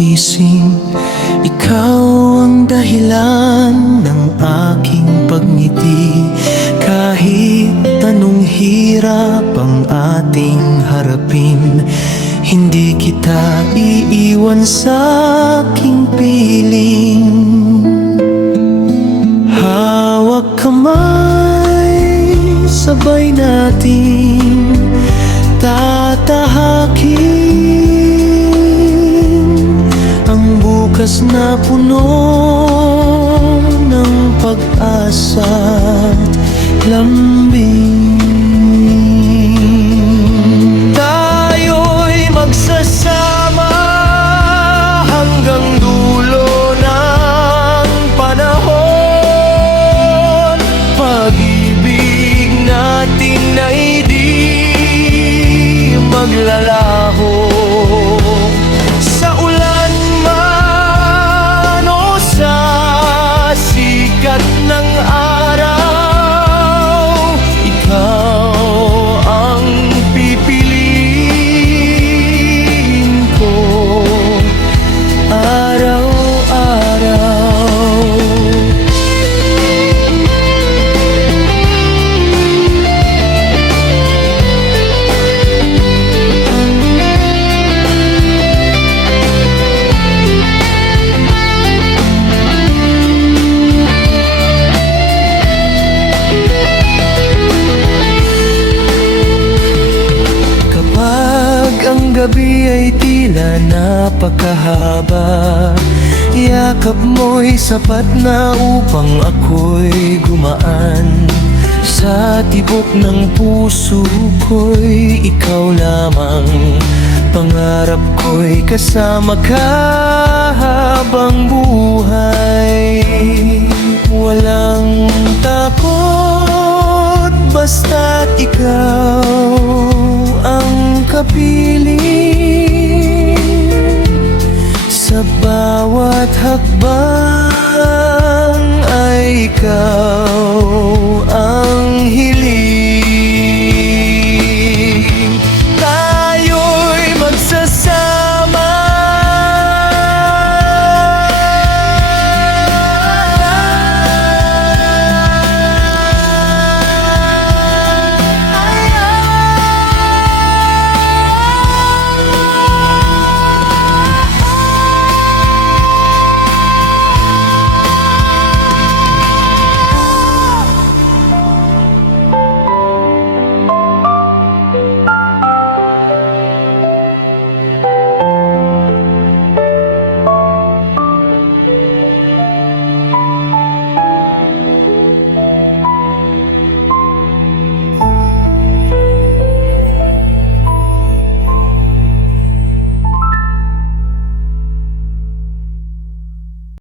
pagising. Ikaw ang dahilan ng aking pagngiti. Kahit anong hirap ang ating harapin, hindi kita iiwan sa aking piling. Hawak kamay, sabay natin tatahakin ang bukas na puno ng pag-asa't lambing. Tayo'y magsasama hanggang dulo ng panahon. Pag-ibig natin ay di maglalaho. Sa ulan man o sa sikat ng araw, ikaw ang pipiliin ko araw-araw. Ang gabi ay tila napakahaba, yakap mo'y sapat na upang ako'y gumaan. Sa tibok ng puso ko'y ikaw lamang, pangarap ko'y kasama ka habang buhay.